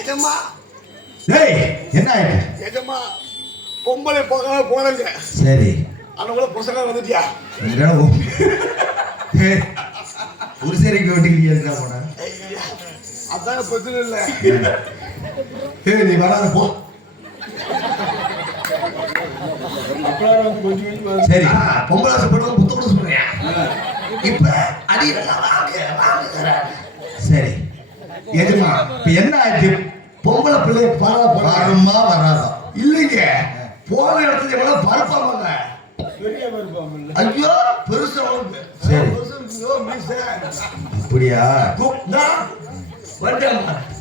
எஜமா. டேய் என்ன எஜமா பொம்பளை போக போனங்க சரி. அண்ணன் புருஷனா வந்துட்டியா? புருஷருக்கு வீட்டுக்கு எதுனா போன அதான் பிரச்சனை இல்லை. ஏய் நீ வராத போ. சரி. பொம்பளை ஆசைப்படுறது புத்த கூட சொல்றியா இப்ப அடி நல்லா வாங்க, வாங்க. சரி எதுமா இப்ப என்ன ஆச்சு பொம்பளை பிள்ளை பாரா வருமா வராதா. இல்லைங்க. போன இடத்துல எவ்வளவு பரப்பாங்க ஐயோ பெருசா வந்து சரி. அப்படியா? கூப்பிட்டா.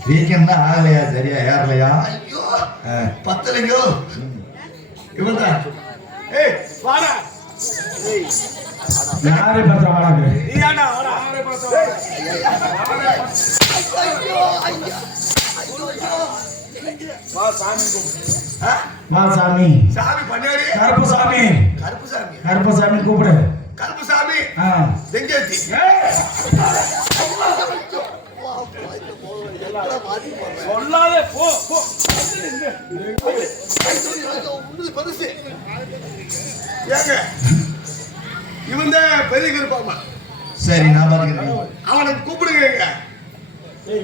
வீக்கெண்ட் தான் ஆகலையா? சரியா? ஏறலையா? ஐயோ. பத்தலைங்கோ இவன் தான் ஏய் வாடா. யாரை பார்த்தா நீ ஏன்டா வாடா. யாரை பார்த்தா ஐயோ ஐயா. வா சாமி? வா சாமி. சாமி கருப்பு சாமி கருப்பு சாமி கருப்பு சாமி கூப்பிடு. கருப்பு சாமி ஆ தெங்கேத்தி சொல்லாதே போ போ. பெருசு ஏங்க இவன் தான் பெரிய கருப்பாமா சரி நான் பாத்துக்கிறேன். அவனை கூப்பிடுங்க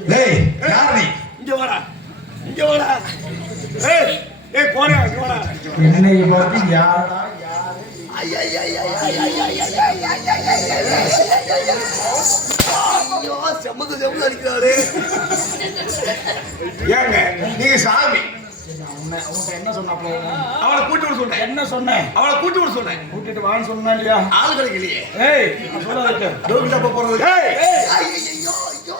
டேய் யார் நீ? இங்க வாடா. இங்க வாடா. ஏய் ஏய் போடா இங்க வாடா. என்னைக்கு பார்த்து யாரா யாரு ஐயோ செம்மது செம்மது அடிக்கிறாரு. ஏங்க நீங்க சாமி. என்ன சொன்னாப்ல அவளை கூட்டி விட சொன்னேன். என்ன சொன்னேன்? அவளை கூட்டி விட சொன்னேன். கூட்டிட்டு வான்னு சொன்னா இல்லையா? ஆள் கிடைக்கலையே ஏய் நான் சொல்லாதே டோபி டப்பா போறது ஏய் ஏய். ஐயோ ஐயோ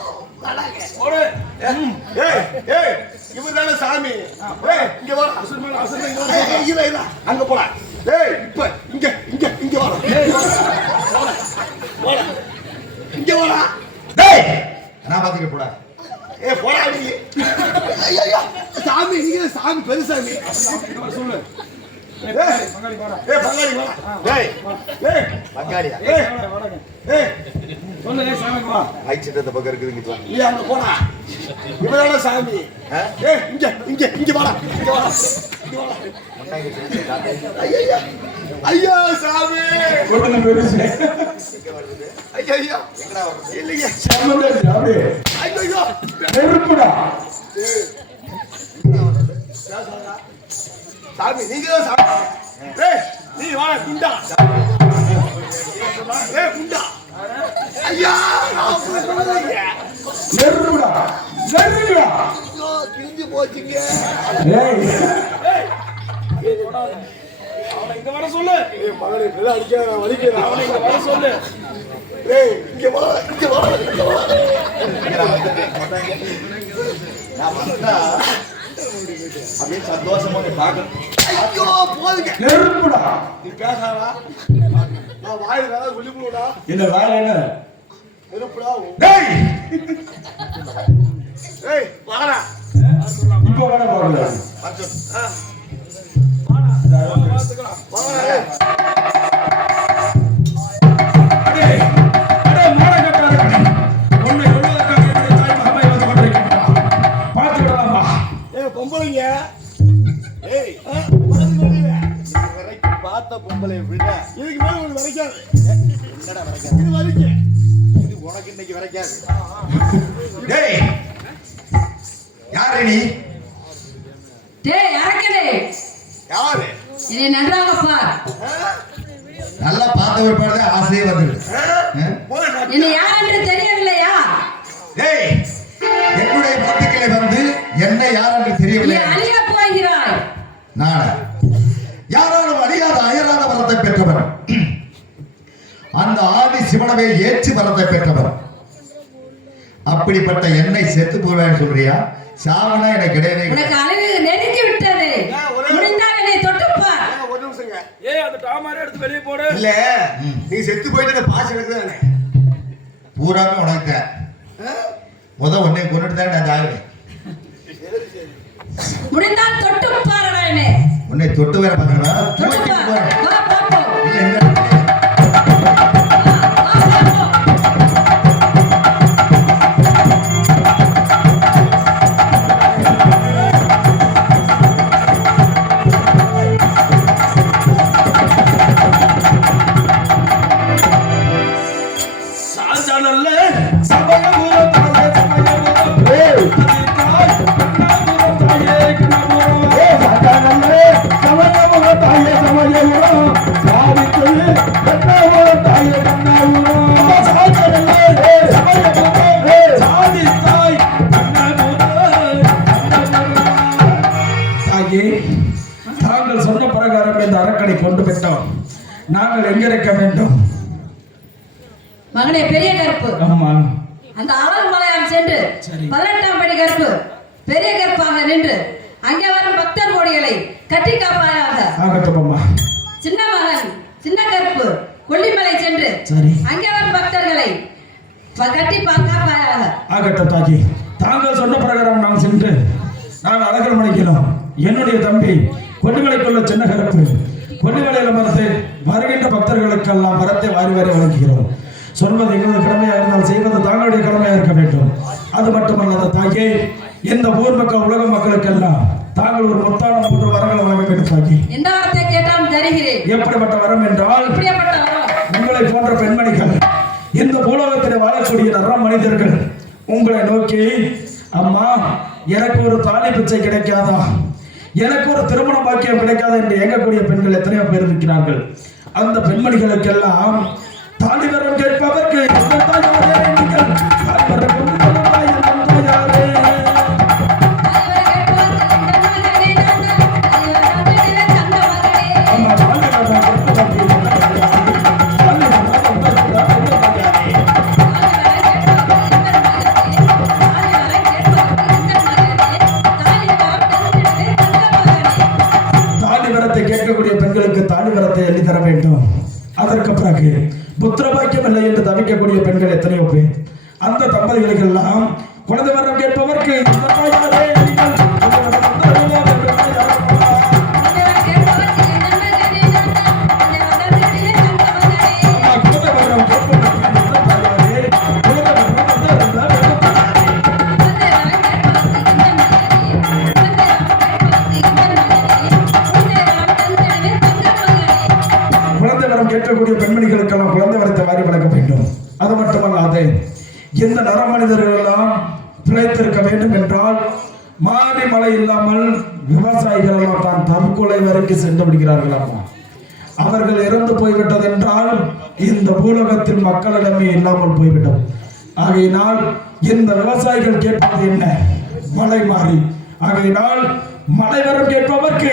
சாமி ஏய் இங்க வா அசுர் மேல அசுர் மேல இல்ல இல்ல அங்க போடா. ஏய் இப்ப இங்க இங்க இங்க வாடா. வாடா இங்க வாடா. டேய் நான் பாத்துக்க போடா. ஏய் போடா நீ. ஐயோ சாமி நீங்க சாமி பெருசாமி? சொல்லு ஏய் பங்காளி வாடா ஏய் பங்காளி வாடா. ஏய் ஏய் பங்காளியா? ஏய் வாடா ஏய் சொல்லு சாமி வா. செட் அந்த பக்கம் இருக்குதுங்க நீ அங்க போடா. இவனால சாமி. ஏய் இங்க இங்க இங்க வாடா இங்க வாடா ஐயா ஐயா சாமி. ஐயா ஐயா எங்கடா வருது? இல்லைங்க. சாமி சாமி. ஐயோ நெருப்புடா. சாமி நீங்க தான் சாமி. ஏய் நீ வாடா குண்டா. ஐயா நான் நெருப்புடா ஐயோ கிழிஞ்சு போச்சுங்க அவனை இங்க வர சொல்லு மகனே இப்படி அடிக்க வலிக்கிறேன் அவனை இங்க வர சொல்லு ஏய் இங்க வா இங்க வா இங்க வா அப்படியே சந்தோஷமா நீ ஐயோ போதுங்க. நெருப்புடா நீ பேசாதா வாயில இந்த வேலை என்ன இப்போ வேணா போகல பொம்பளைங்க. ஏய் வரைக்கும் பார்த்த பொம்பளை விட இது வரைக்கும் இது உனக்கு இன்னைக்கு வரைக்காது டேய் யாரு நீ டேய் அரக்கனே. யாரு? என்னை நன்றாக பார். ஆ? நல்லா பார்த்த ஒரு பாடு ஆசையே வந்துடுது ஆ? ஆ? போய் நான் என்னை யார் என்று தெரியவில்லையா? டேய் என்னுடைய வீட்டுக்களை வந்து என்ன யார் என்று நீ தெரியவில்லை அழிய போகிறாய். நாட யாராலும் அழியாத அயராத வரத்தை பெற்றவர் அந்த ஆதி சிவனவை ஏற்று வரத்தை பெற்றவர். அப்படிப்பட்ட என்னை செத்து போவேன்னு சொல்றியா? சாவனா எனக்கு கிடையவே உனக்கு கிடையாது. அழிவு நெருங்கி விட்டது. முடிந்தால் என்னை தொட்டுப்பார் ஒரு நிமிஷங்க. ஏய் அந்த டாமாரே எடுத்து வெளியே போடு. இல்ல. நீ செத்து போயிட்டு பாசம் எனக்கு தானே? பூராமே உனக்கு? முத உன்னை கொண்டுட்டு தான் நான் சாகுவேன் முடிந்தால் தொட்டுப்பாரடா என்னை. உன்னை தொட்டு வேற பாக்குறா தொட்டுப்பார் வா மகளை கொண்டு விட்டோம். நாங்கள் எங்க இருக்க வேண்டும்? மகனே பெரிய கருப்பு. ஆமா. அந்த அழகு மலையாம் சென்று. பதினெட்டாம் படி கருப்பு. பெரிய கருப்பாக நின்று அங்கே வரும் பக்தர் கோடிகளை கட்டி காப்பாயாக. சின்ன மகன் சின்ன கருப்பு. கொல்லிமலை சென்று அங்கே வரும் பக்தர்களை கட்டி காப்பாயாக. ஆகட்டும் தாஜி தாங்கள் சொன்ன பிரகாரம் நான் சென்று நான் அழகர் மணிக்கிறோம் என்னுடைய தம்பி கொல்லிமலைக்குள்ள சின்ன கருப்பு. கொல்லிமலையில் மரத்து வருகின்ற பக்தர்களுக்கெல்லாம் மரத்தை வாரி வாரி வழங்குகிறோம். சொல்வது எங்களது கடமையாக இருந்தால் செய்வது தாங்களுடைய கடமையாக இருக்க வேண்டும். அது மட்டுமல்லாத தாயே இந்த ஊர் மக்கள் உலக மக்களுக்கெல்லாம் தாங்கள் ஒரு முத்தான மூன்று வரங்களை வழங்க வேண்டும் தாக்கி எந்த வார்த்தை கேட்டாலும் தருகிறேன். எப்படிப்பட்ட வரம் என்றால் உங்களை போன்ற பெண்மணிகள் இந்த பூலோகத்தில் வாழக்கூடிய நல்ல மனிதர்கள் உங்களை நோக்கி அம்மா எனக்கு ஒரு தாலி பிச்சை கிடைக்காதா? எனக்கு ஒரு திருமண பாக்கியம் கிடைக்காது என்று இயங்கக்கூடிய பெண்கள் எத்தனையோ பேர் இருக்கிறார்கள். அந்த பெண்மணிகளுக்கெல்லாம் தாலி வரம் தாலி கேட்கக்கூடிய பெண்களுக்கு தாழ்வரத்தை வரத்தை தர வேண்டும். அதற்கு பிறகு புத்திர பாக்கியம் இல்லை என்று தவிக்கக்கூடிய பெண்கள் எத்தனையோ பேர். அந்த தம்பதிகளுக்கு எல்லாம் குழந்தை வரம் கேட்பவர்க்கு கேட்கக்கூடிய குழந்தை வரத்தை வாரி வழங்க வேண்டும். அது மட்டுமல்லாது இந்த நரமனிதர்கள் எல்லாம் பிழைத்திருக்க வேண்டும் என்றால் மாறி மழை இல்லாமல் விவசாயிகள் எல்லாம் தான் தற்கொலை வரைக்கும் சென்று விடுகிறார்களாமா? அவர்கள் இறந்து போய்விட்டது என்றால் இந்த பூலகத்தின் மக்களிடமே இல்லாமல் போய்விடும். ஆகையினால் இந்த விவசாயிகள் கேட்பது என்ன? மழை மாறி. ஆகையினால் மழை வரும் கேட்பவர்க்கு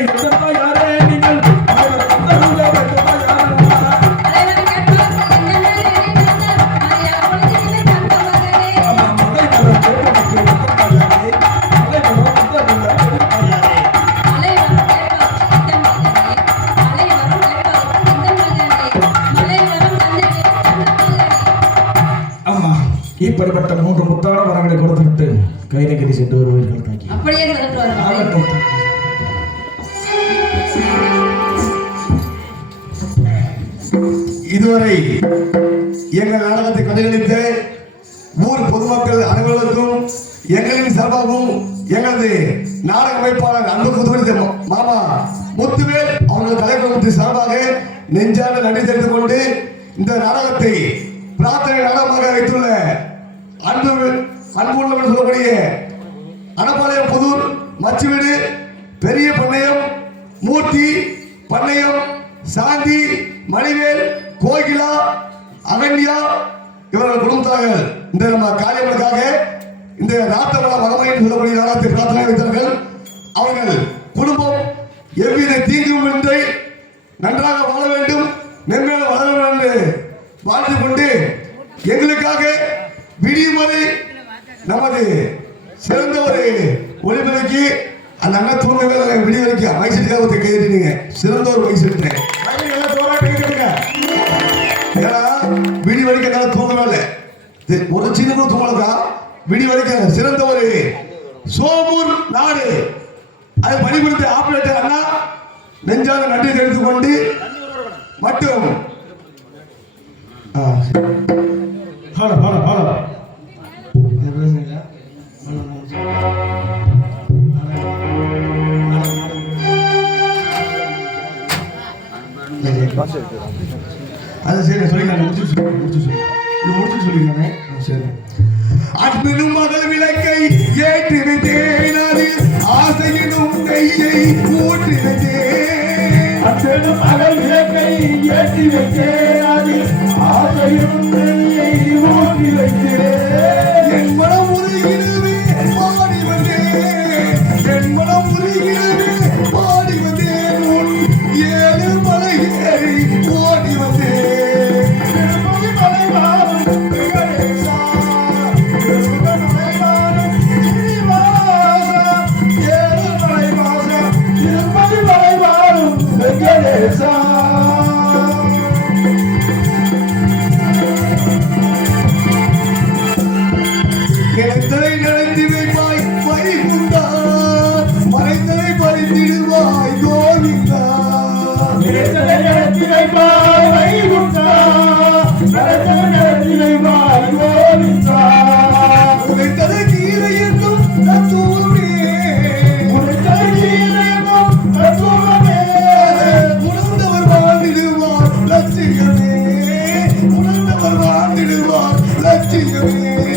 இப்படிப்பட்ட மூன்று முத்தான வரங்களை கொடுத்துவிட்டு கைநகிரி சென்று வருவீர்கள் தாக்கி அப்படியே இதுவரை எங்கள் நாடகத்தை கண்டுகளித்த ஊர் பொதுமக்கள் அனைவருக்கும் எங்களின் சார்பாகவும் எங்களது நாடக அமைப்பாளர் அன்பு புதுவெளி மாமா முத்துவேல் அவர்கள் கலைக்குழுமத்தின் சார்பாக நெஞ்சான நன்றி தெரிந்து கொண்டு இந்த நாடகத்தை பிரார்த்தனை நாடகமாக வைத்துள்ள அன்பு அன்பு உள்ளவர்கள் சொல்லக்கூடிய அனபாளையம் புதூர் மச்சுவீடு பெரிய பண்ணையம் மூர்த்தி பண்ணையம் சாந்தி மணிவேல் கோகிலா அகன்யா இவர்கள் குடும்பத்தார்கள் இந்த நம்ம காரியங்களுக்காக இந்த நாட்டமல மகமையில் சொல்லக்கூடிய நாடகத்தை பிரார்த்தனை வைத்தார்கள் அவர்கள் குடும்பம் எவ்வித தீங்கும் இன்றி நன்றாக வாழ வேண்டும் மென்மேலும் வளர வேண்டும் என்று வாழ்ந்து கொண்டு எங்களுக்காக போது நமது சிறந்த ஒரு ஒளிபதிக்கு அந்த அண்ணா தூங்க இல்லை விடிய வரைக்கும் மைசெட்டுக்காக ஒருத்தர் கேட்டுட்டீங்க சிறந்த ஒரு மைசெட்டு ஏன்னா விடி வரைக்கும் என்னால தூங்கவே இல்லை. ஒரு சின்ன கூட விடி வரைக்கும் சிறந்த ஒரு சோமூர் நாடு. அதை பணிபுரித்த ஆபரேட்டர் அண்ணா நெஞ்சால நன்றி தெரிந்து கொண்டு மட்டும். ஆ, ஹலோ ஹலோ ஹலோ அது சரி சொல்லிக்கலாம் முடிச்சு சொல்லி முடிச்சு சொல்லி இது முடிச்சு சொல்லிக்கலானே சரி. அன்பினும் மகள் விளக்கை ஏற்றி வைத்தேன் அதில் ஆசையினும் ஊற்றி வைத்தேன் அத்தனும் அகல் விளக்கை ஏற்றி வைத்தேன் அதில் ஆசையும் நெய்யை ஊற்றி என் மனம் வருவான் விடுவான் லட்சியம்